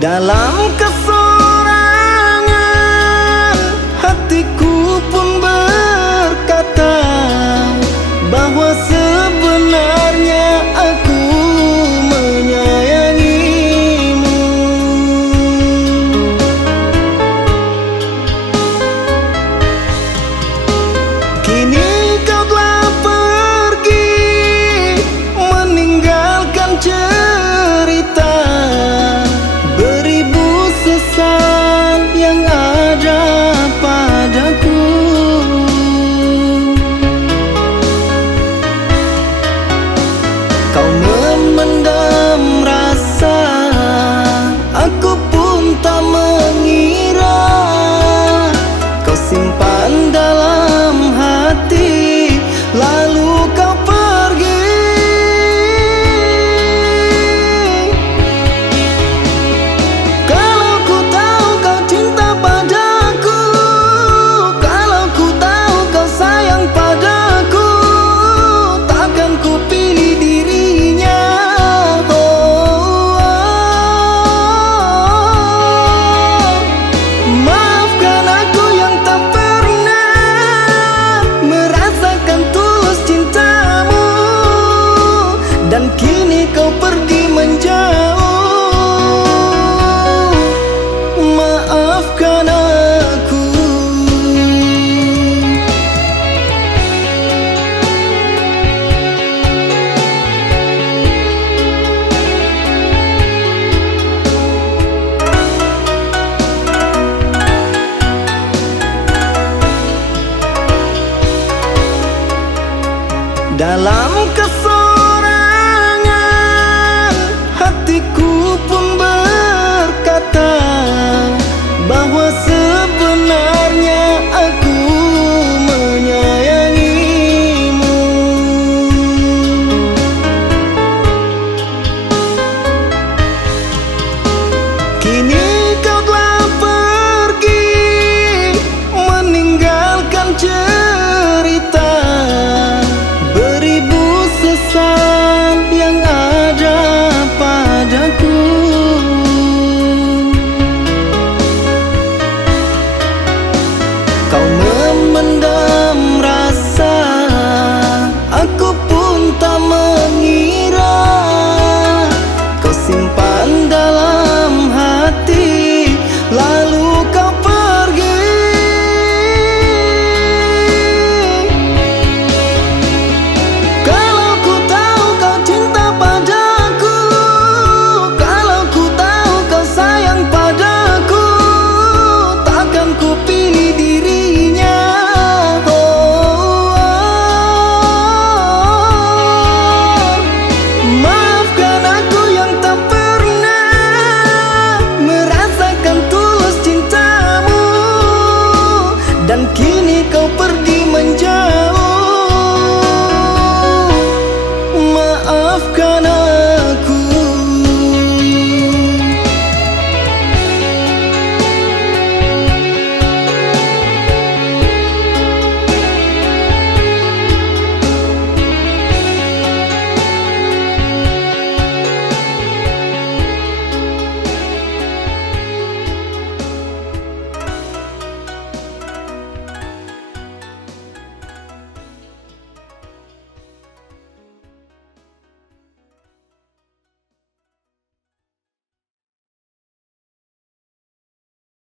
Dalam kesorangan hatiku pun berkata bahwa sebenarnya aku menyayangimu. Kini kau telah pergi meninggalkan cerita beribu sesal yang ada padaku. Kau memendam rasa, aku pun tak mengira. Kau simpan dalam hati, lalu kau pergi. Kalau ku tahu kau cinta padaku, kalau ku tahu kau sayang padaku, takkan ku pilih dirinya. Maafkan aku yang tak pernah merasakan tulus cintamu, dan kini kau pergi menjauh. Maafkan aku. Dalam